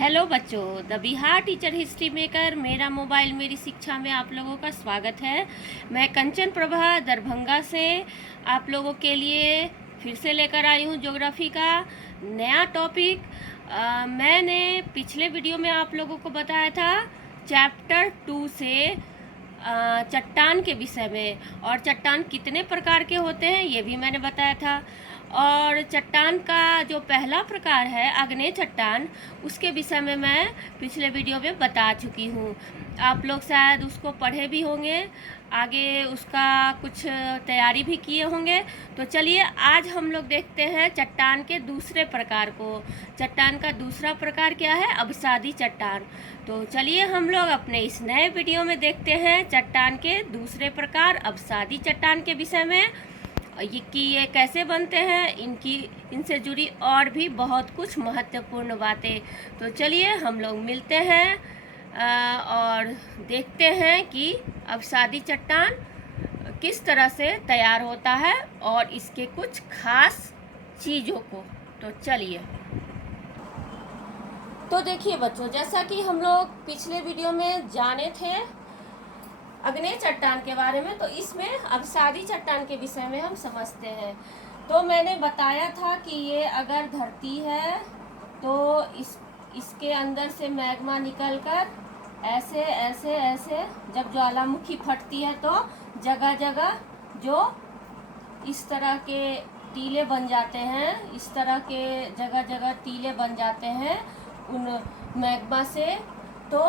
Hello बच्चों, the Bihar teacher history maker मेरा mobile मेरी शिक्षा में आप लोगों का स्वागत है। मैं कंचन प्रभा दरभंगा से आप लोगों के लिए फिर से लेकर आई हूँ ज्योग्राफी का नया टॉपिक। मैंने पिछले वीडियो में आप लोगों को बताया था चैप्टर 2 से चट्टान के विषय में, और चट्टान कितने प्रकार के होते हैं ये भी मैंने बताया था। और चट्टान का जो पहला प्रकार है आग्नेय चट्टान, उसके विषय में मैं पिछले वीडियो में बता चुकी हूँ। आप लोग शायद उसको पढ़े भी होंगे, आगे उसका कुछ तैयारी भी किए होंगे। तो चलिए आज हम लोग देखते हैं चट्टान के दूसरे प्रकार को। चट्टान का दूसरा प्रकार क्या है? अवसादी चट्टान। तो चलिए हम लोग अपने इस नए वीडियो में देखते हैं चट्टान के दूसरे प्रकार अवसादी चट्टान के विषय में, ये कैसे बनते हैं, इनसे जुड़ी और भी बहुत कुछ महत्वपूर्ण बातें। तो चलिए हम लोग मिलते हैं और देखते हैं कि अवसादी चट्टान किस तरह से तैयार होता है और इसके कुछ खास चीज़ों को। तो चलिए, तो देखिए बच्चों, जैसा कि हम लोग पिछले वीडियो में जाने थे आग्नेय चट्टान के बारे में, तो इसमें अवसादी चट्टान के विषय में हम समझते हैं। तो मैंने बताया था कि ये अगर धरती है तो इसके अंदर से मैग्मा निकलकर ऐसे ऐसे ऐसे जब ज्वालामुखी फटती है तो जगह जगह जो इस तरह के टीले बन जाते हैं, इस तरह के जगह जगह टीले बन जाते हैं उन मैग्मा से। तो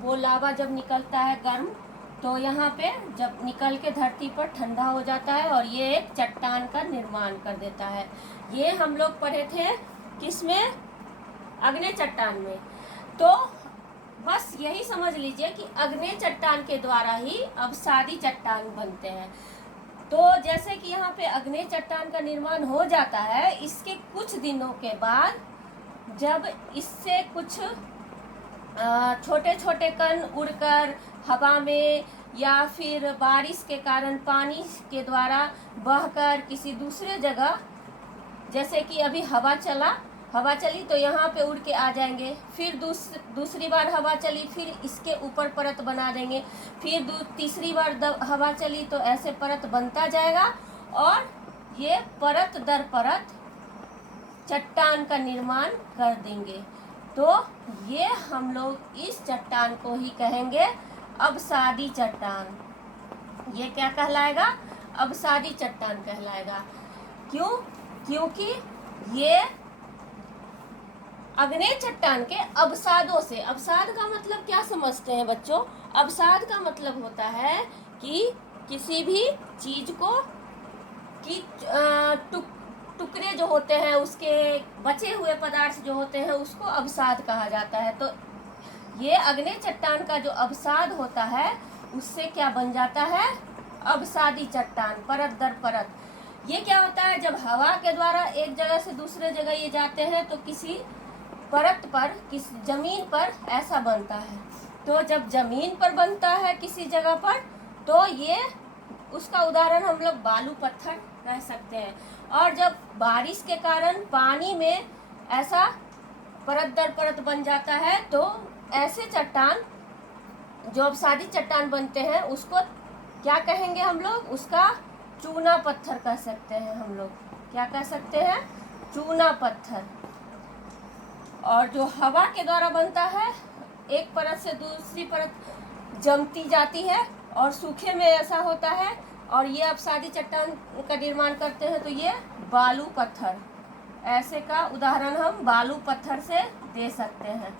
वो लावा जब निकलता है गर्म, तो यहाँ पे जब निकल के धरती पर ठंडा हो जाता है और ये एक चट्टान का निर्माण कर देता है। ये हम लोग पढ़े थे किसमें? आग्नेय चट्टान में। तो बस यही समझ लीजिए कि आग्नेय चट्टान के द्वारा ही अवसादी चट्टान बनते हैं। तो जैसे कि यहाँ पे आग्नेय चट्टान का निर्माण हो जाता है, इसके कुछ दिनों के बाद जब इससे कुछ छोटे छोटे कण उड़कर हवा में या फिर बारिश के कारण पानी के द्वारा बहकर किसी दूसरे जगह, जैसे कि अभी हवा चली तो यहाँ पे उड़ के आ जाएंगे, फिर दूसरी बार हवा चली, फिर इसके ऊपर परत बना देंगे, फिर तीसरी बार हवा चली तो ऐसे परत बनता जाएगा और ये परत दर परत चट्टान का निर्माण कर देंगे। तो ये हम लोग इस चट्टान को ही कहेंगे अवसादी चट्टान। ये क्या कहलाएगा? अवसादी चट्टान कहलाएगा। क्यों? क्योंकि ये आग्नेय चट्टान के अवसादों से, अवसाद का मतलब क्या समझते हैं बच्चों? अवसाद का मतलब होता है कि किसी भी चीज को कि टुकड़े जो होते हैं, उसके बचे हुए पदार्थ जो होते हैं, उसको अवसाद कहा जाता है। तो ये आग्नेय चट्टान का जो अवसाद होता है उससे क्या बन जाता है? अवसादी चट्टान, परत दर परत। ये क्या होता है? जब हवा के द्वारा एक जगह से दूसरे जगह ये जाते हैं तो किसी परत पर, किसी जमीन पर ऐसा बनता है। तो जब जमीन पर बनता है किसी जगह पर, तो ये उसका उदाहरण हम लोग बालू पत्थर कह सकते हैं। और जब बारिश के कारण पानी में ऐसा परत दर परत बन जाता है तो ऐसे चट्टान जो अवसादी चट्टान बनते हैं उसको क्या कहेंगे हम लोग? उसका चूना पत्थर कह सकते हैं हम लोग। क्या कह सकते हैं? चूना पत्थर। और जो हवा के द्वारा बनता है, एक परत से दूसरी परत जमती जाती है और सूखे में ऐसा होता है, और ये अवसादी चट्टान का निर्माण करते हैं तो ये बालू पत्थर, ऐसे का उदाहरण हम बालू पत्थर से दे सकते हैं।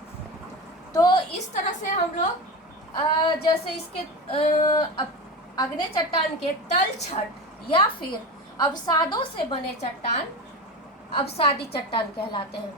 तो इस तरह से हम लोग जैसे इसके आग्नेय चट्टान के तलछट या फिर अवसादों से बने चट्टान अवसादी चट्टान कहलाते हैं।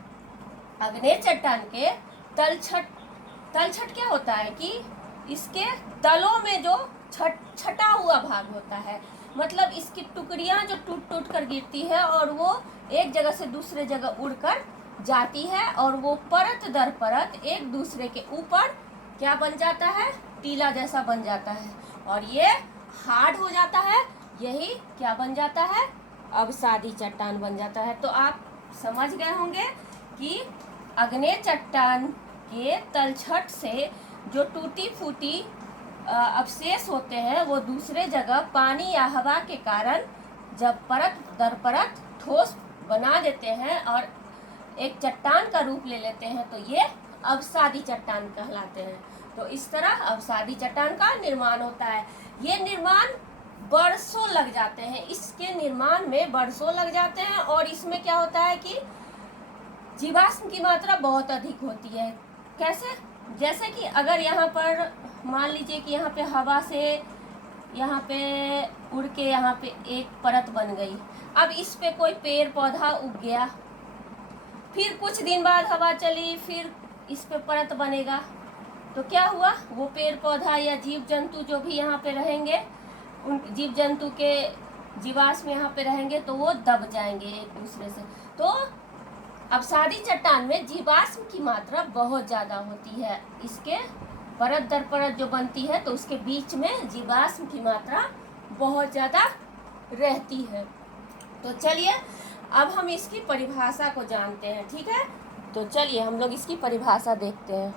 आग्नेय चट्टान के तलछट क्या होता है कि इसके तलों में जो छटा हुआ भाग होता है, मतलब इसकी टुकड़ियां जो टूट टूट कर गिरती है और वो एक जगह से दूसरे जगह उड़कर जाती है, और वो परत दर परत एक दूसरे के ऊपर क्या बन जाता है? टीला जैसा बन जाता है और ये हार्ड हो जाता है। यही क्या बन जाता है? अवसादी चट्टान बन जाता है। तो आप समझ गए होंगे कि आग्नेय चट्टान के तलछट से जो टूटी फूटी अवशेष होते हैं वो दूसरे जगह पानी या हवा के कारण जब परत दर परत ठोस बना देते हैं और एक चट्टान का रूप ले लेते हैं तो ये अवसादी चट्टान कहलाते हैं। तो इस तरह अवसादी चट्टान का निर्माण होता है। ये निर्माण बरसों लग जाते हैं, इसके निर्माण में बरसों लग जाते हैं और इसमें क्या होता है कि जीवाश्म की मात्रा बहुत अधिक होती है। कैसे? जैसे कि अगर यहाँ पर मान लीजिए कि यहाँ पे हवा से यहाँ पे उड़ के यहाँ पे एक परत बन गई, अब इस पे कोई पेड़ पौधा उग गया, फिर कुछ दिन बाद हवा चली, फिर इस पे परत बनेगा, तो क्या हुआ, वो पेड़ पौधा या जीव जंतु जो भी यहाँ पे रहेंगे, उन जीव जंतु के जीवाश्म यहाँ पे रहेंगे तो वो दब जाएंगे एक दूसरे से। तो अवसादी चट्टान में जीवाश्म की मात्रा बहुत ज़्यादा होती है। इसके परत दर परत जो बनती है तो उसके बीच में जीवाश्म की मात्रा बहुत ज़्यादा रहती है। तो चलिए अब हम इसकी परिभाषा को जानते हैं, ठीक है। तो चलिए हम लोग इसकी परिभाषा देखते हैं।